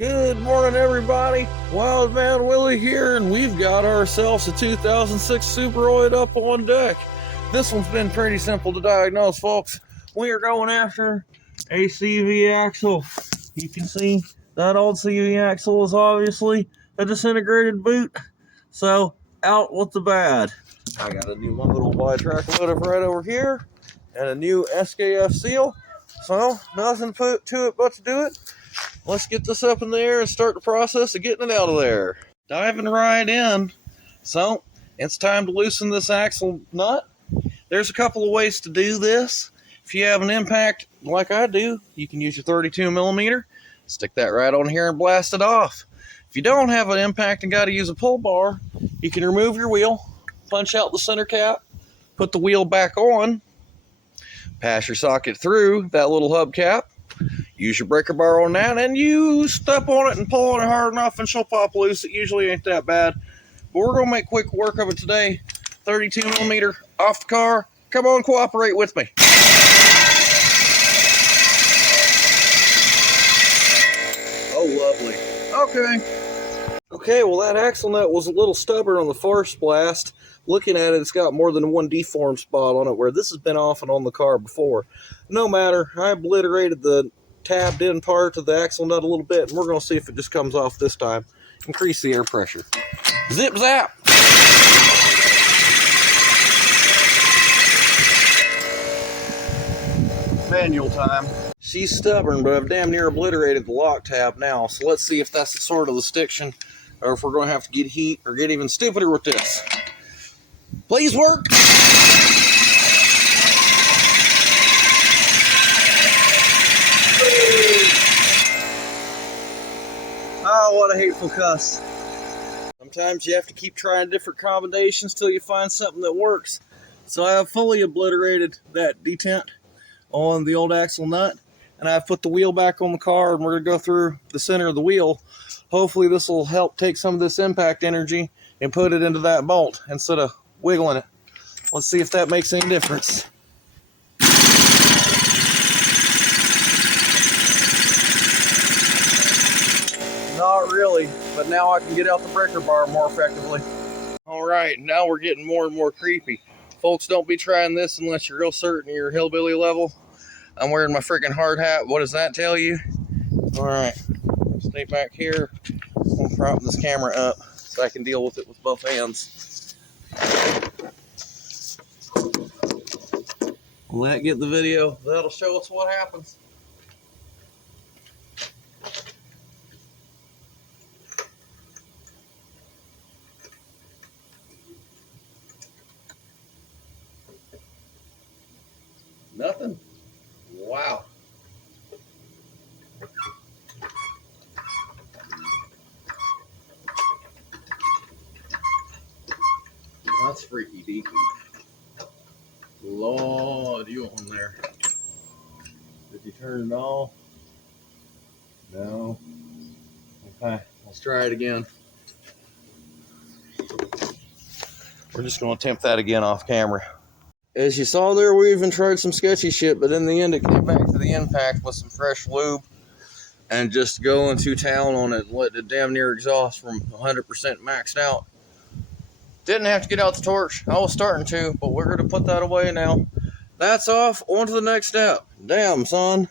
Good morning, everybody. Wild Man Willie here, and we've got ourselves a 2006 Subaru up on deck. This one's been pretty simple to diagnose, folks. We are going after a CV axle. You can see that old CV axle is obviously a disintegrated boot, so out with the bad. I got a new little Y-track motor right over here, and a new SKF seal, so nothing put to it but to do it. Let's get this up in the air and start the process of getting it out of there. Diving right in. So, it's time to loosen this axle nut. There's a couple of ways to do this. If you have an impact like I do, you can use your 32 millimeter. Stick that right on here and blast it off. If you don't have an impact and got to use a pull bar, you can remove your wheel, punch out the center cap, put the wheel back on, pass your socket through that little hubcap, use your breaker bar on that, and you step on it and pull on it hard enough and she'll pop loose. It usually ain't that bad, but we're going to make quick work of it today. 32 millimeter off the car. Come on, cooperate with me. Oh, lovely. Okay, well, that axle nut was a little stubborn on the first blast. Looking at it, it's got more than one deformed spot on it, where this has been off and on the car before. No matter, I obliterated the tabbed in part of the axle nut a little bit, and we're going to see if it just comes off this time. Increase the air pressure. Zip zap! Manual time. She's stubborn, but I've damn near obliterated the lock tab now, so let's see if that's the sort of the stiction, or if we're going to have to get heat, or get even stupider with this. Please work! Oh, what a hateful cuss. Sometimes you have to keep trying different combinations till you find something that works. So I have fully obliterated that detent on the old axle nut, and I've put the wheel back on the car, and we're going to go through the center of the wheel. Hopefully this will help take some of this impact energy and put it into that bolt instead of wiggling it. Let's see if that makes any difference. Not really, but now I can get out the breaker bar more effectively. All right, now we're getting more and more creepy. Folks, don't be trying this unless you're real certain you're hillbilly level. I'm wearing my freaking hard hat. What does that tell you? All right, stay back here. I'm propping this camera up so I can deal with it with both hands. Will that get the video? That'll show us what happens. Nothing? Wow. That's freaky deaky. Lord, you on there. Did you turn it off? No. Okay, let's try it again. We're just going to attempt that again off camera. As you saw there, we even tried some sketchy shit, but in the end it came back to the impact with some fresh lube and just going to town on it and let it damn near exhaust from 100% maxed out. Didn't have to get out the torch. I was starting to, but we're going to put that away now. That's off. On to the next step. Damn, son.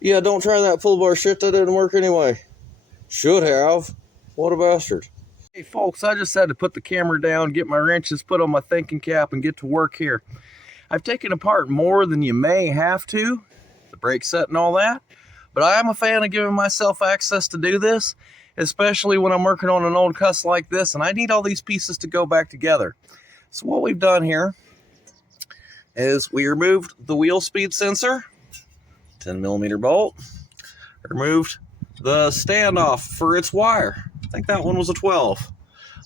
Yeah, don't try that pull bar shit. That didn't work anyway. Should have. What a bastard. Hey, folks, I just had to put the camera down, get my wrenches put on my thinking cap, and get to work here. I've taken apart more than you may have to, the brake set and all that, but I am a fan of giving myself access to do this, especially when I'm working on an old cuss like this, and I need all these pieces to go back together. So what we've done here is we removed the wheel speed sensor, 10 millimeter bolt, removed the standoff for its wire. I think that one was a 12.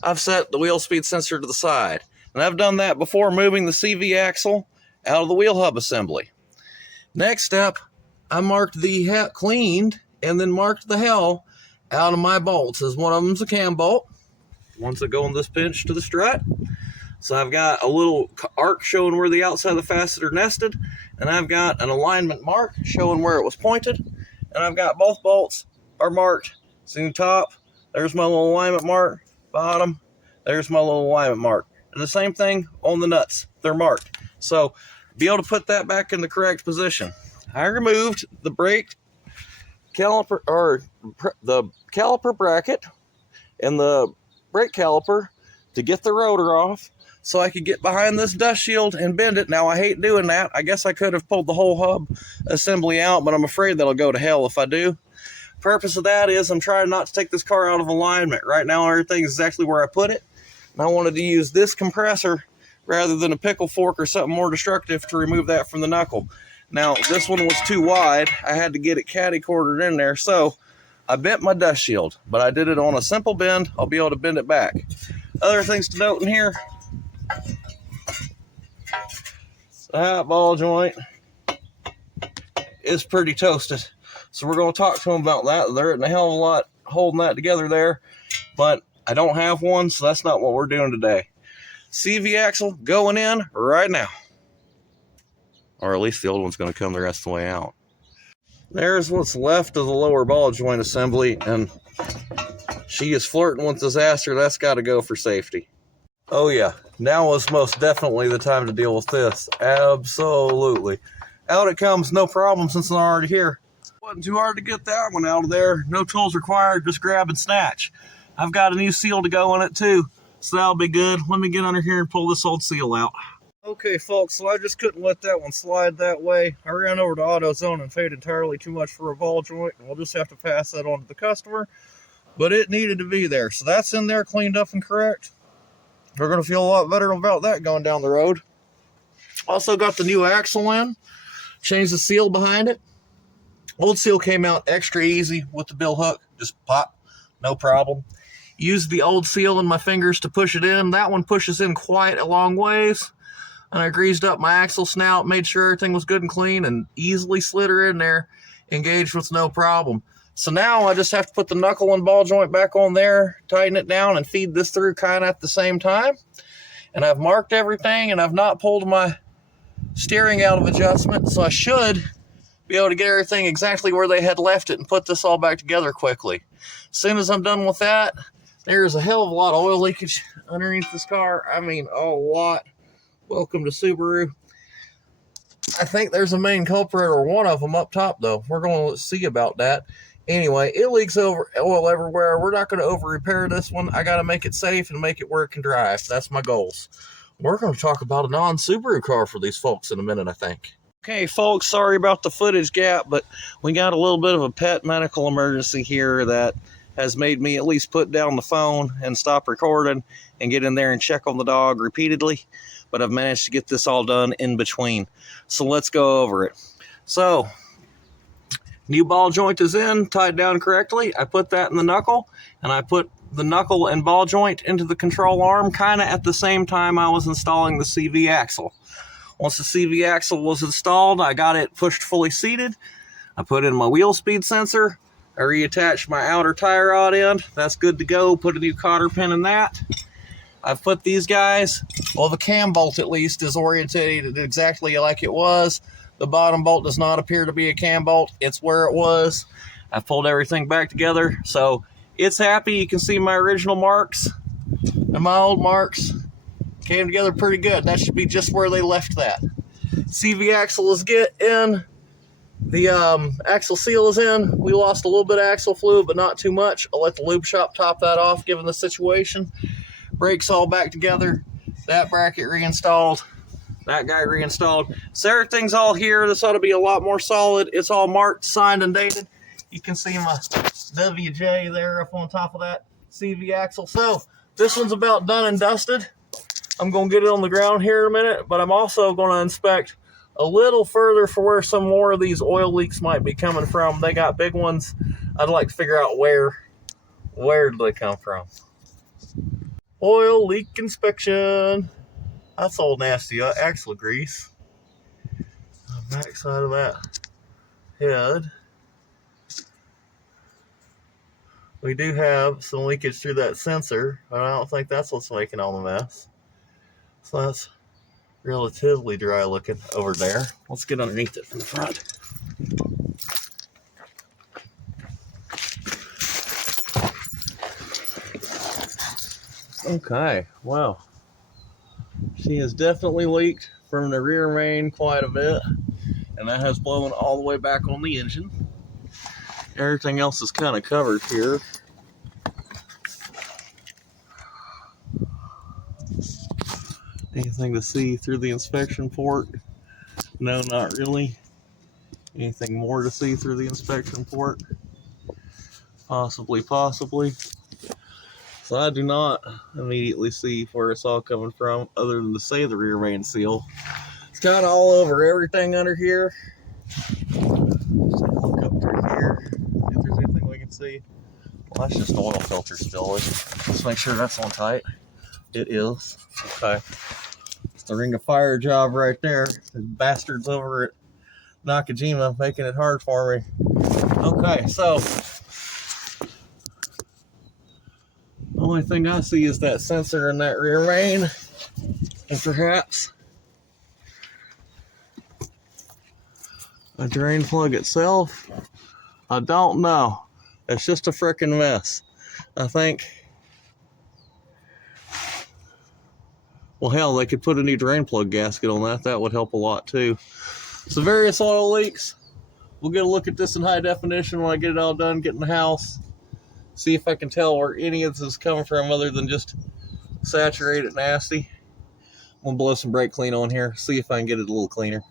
I've set the wheel speed sensor to the side, and I've done that before moving the CV axle out of the wheel hub assembly. Next step, I marked the cleaned and then marked the hell out of my bolts, as one of them's a cam bolt, ones that go on this pinch to the strut. So I've got a little arc showing where the outside of the facet are nested, and I've got an alignment mark showing where it was pointed, and I've got both bolts are marked See the top? There's my little alignment mark. Bottom, there's my little alignment mark. And the same thing on the nuts. They're marked. So, be able to put that back in the correct position. I removed the brake caliper, or the caliper bracket and the brake caliper to get the rotor off so I could get behind this dust shield and bend it. Now, I hate doing that. I guess I could have pulled the whole hub assembly out, but I'm afraid that'll go to hell if I do. Purpose of that is I'm trying not to take this car out of alignment. Right now, everything is exactly where I put it. And I wanted to use this compressor rather than a pickle fork or something more destructive to remove that from the knuckle. Now, this one was too wide. I had to get it catty-cornered in there, so I bent my dust shield, but I did it on a simple bend. I'll be able to bend it back. Other things to note in here, that ball joint is pretty toasted. So we're going to talk to them about that. They're in a hell of a lot holding that together there, but I don't have one, so that's not what we're doing today. CV axle going in right now. Or at least the old one's going to come the rest of the way out. There's what's left of the lower ball joint assembly, and she is flirting with disaster. That's got to go for safety. Oh yeah, now is most definitely the time to deal with this. Absolutely. Out it comes, no problem since I'm already here. Wasn't too hard to get that one out of there. No tools required, just grab and snatch. I've got a new seal to go on it too, so that'll be good. Let me get under here and pull this old seal out. Okay, folks, so I just couldn't let that one slide that way. I ran over to AutoZone and paid entirely too much for a ball joint, and we'll just have to pass that on to the customer. But it needed to be there, so that's in there, cleaned up and correct. We're going to feel a lot better about that going down the road. Also got the new axle in. Changed the seal behind it. Old seal came out extra easy with the bill hook. Just pop, no problem. Used the old seal in my fingers to push it in. That one pushes in quite a long ways. And I greased up my axle snout, made sure everything was good and clean, and easily slid her in there, engaged with no problem. So now I just have to put the knuckle and ball joint back on there, tighten it down, and feed this through kind of at the same time. And I've marked everything, and I've not pulled my steering out of adjustment, so I should be able to get everything exactly where they had left it and put this all back together quickly. As soon as I'm done with that, there's a hell of a lot of oil leakage underneath this car. I mean, a lot. Welcome to Subaru. I think there's a main culprit or one of them up top, though. We're going to see about that. Anyway, it leaks over oil everywhere. We're not going to over-repair this one. I got to make it safe and make it where it can drive. That's my goals. We're going to talk about a non-Subaru car for these folks in a minute, I think. Okay, folks, sorry about the footage gap, but we got a little bit of a pet medical emergency here that has made me at least put down the phone and stop recording and get in there and check on the dog repeatedly. But I've managed to get this all done in between. So let's go over it. So, new ball joint is in, tied down correctly. I put that in the knuckle, and I put the knuckle and ball joint into the control arm kind of at the same time I was installing the CV axle. Once the CV axle was installed, I got it pushed fully seated. I put in my wheel speed sensor. I reattached my outer tie rod end. That's good to go. Put a new cotter pin in that. I've put these guys, well, the cam bolt at least is orientated exactly like it was. The bottom bolt does not appear to be a cam bolt. It's where it was. I've pulled everything back together, so it's happy. You can see my original marks and my old marks came together pretty good. That should be just where they left that. CV axle is in. The axle seal is in. We lost a little bit of axle fluid, but not too much. I'll let the lube shop top that off given the situation. Brakes all back together. That bracket reinstalled. That guy reinstalled. So everything's all here. This ought to be a lot more solid. It's all marked, signed, and dated. You can see my WJ there up on top of that CV axle. So this one's about done and dusted. I'm going to get it on the ground here in a minute, but I'm also going to inspect a little further for where some more of these oil leaks might be coming from. They got big ones. I'd like to figure out where did they come from. Oil leak inspection. That's all nasty axle grease. On the back side of that head. We do have some leakage through that sensor, but I don't think that's what's making all the mess. So that's relatively dry looking over there. Let's get underneath it from the front. Okay, well, she has definitely leaked from the rear main quite a bit, and that has blown all the way back on the engine. Everything else is kind of covered here. Anything to see through the inspection port? No, not really. Anything more to see through the inspection port? Possibly. So I do not immediately see where it's all coming from, other than to say the rear main seal. It's kind of all over everything under here. Just take a look up through here, if there's anything we can see. Well, that's just an oil filter still. Let's make sure that's on tight. It is. Okay. It's the ring of fire job right there. The bastards over at Nakajima making it hard for me. Okay, so the only thing I see is that sensor in that rear main, and perhaps a drain plug itself. I don't know. It's just a freaking mess. I think, well, hell, they could put a new drain plug gasket on that. That would help a lot too. So various oil leaks. We'll get a look at this in high definition when I get it all done, get in the house. See if I can tell where any of this is coming from other than just saturated nasty. I'm gonna blow some brake clean on here, see if I can get it a little cleaner.